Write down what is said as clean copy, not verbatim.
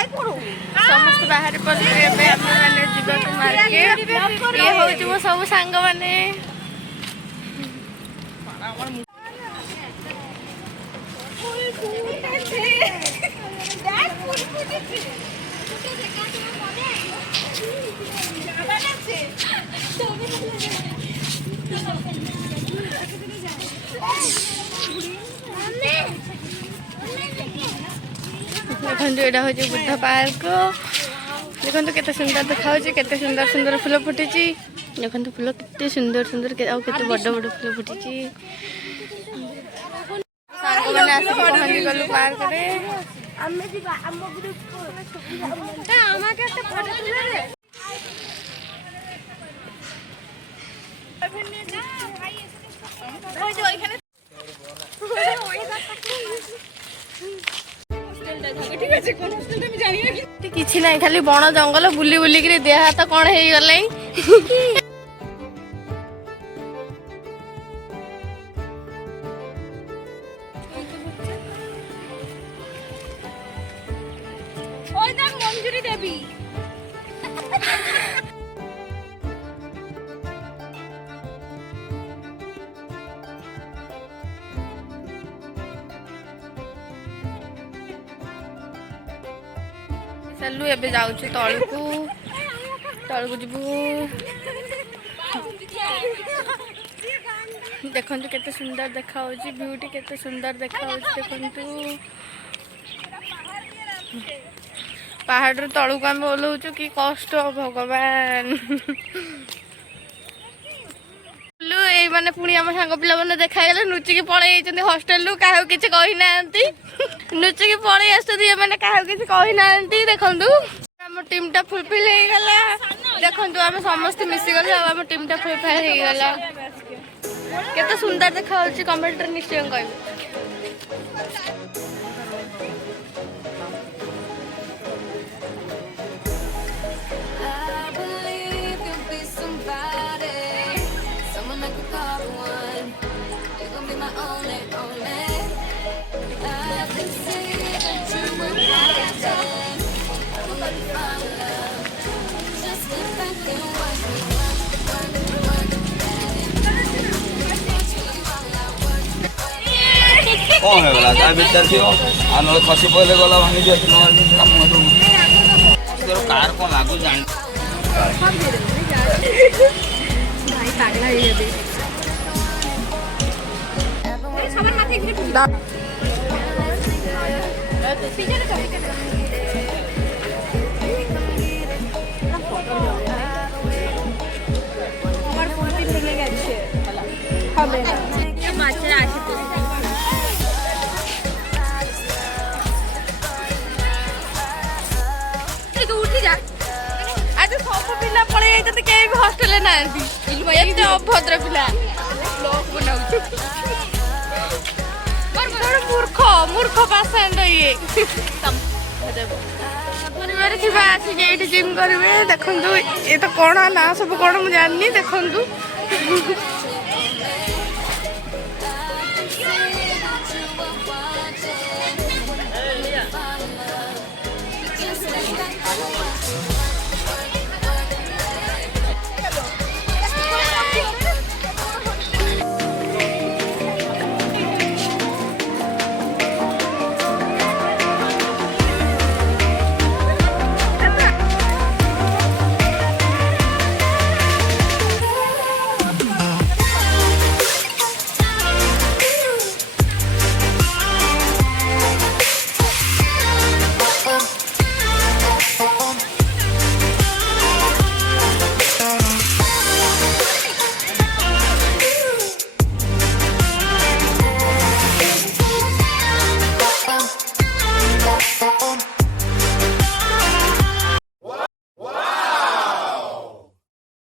ସମସ୍ତେ ବାହାରି ପଡ଼ିଲେ ଏବେ ଆମେମାନେ ଯିବାକୁ ମାର୍କେଟ। ଇଏ ହେଉଛି ମୋ ସବୁ ସାଙ୍ଗମାନେ। देखो यहाँ हूँ बुद्ध पार्क। देखो केते सुंदर देखा केते सुंदर सुंदर फूल फुटी। देखो फूल केते सुंदर सुंदर केते बड़ बड़ फूल फुटी। मैंने आसिक पहुँची गलु पार्क रे। किसी ना खाली बण जंगल बुली बुलिक देह हाथ कौन हो गले। मंजूरी देवी चलू एबे जाऊँ तलू तलू जीवु। देखु केते सुंदर देखा ब्यूटी केते सुंदर देखा देखु पहाड़ तलू को आम ओह्लौचु कि कष्ट भगवान। ये माने पुणी आम सांग पिला मैंने देखागले नुचिकी पलि हस्टेल रु क्या किसी कही ना नुचिकी पलि आसुच्चे मैंने क्या किसी कही ना। देखु आम टीम टा फुलफिल हो गला। देखु आम समस्त मिसीगलु आम टीम टा फुलफिल हो गला। केते सुंदर देखा कमेंट निश्चय कह। कौन है गला जा भीतर थी आ न खसी पहले गला भांगी जे काम तो कार को लागू जान भाई पागल है ये सबर माथे আমার পুরোটি ভেঙে গেছে হবে না বাচ্চারা আসে তো उठी जा आज सब पिला पळे जाते के भी हॉस्टल ना एते अभद्र पिला ब्लॉग बनाउछु मूर्ख मूर्ख पासेंड ये परिवार थिबा आसी जे एठी जिम करबे देखंतु ए तो कोन ना सब कोन मु जाननी देखंतु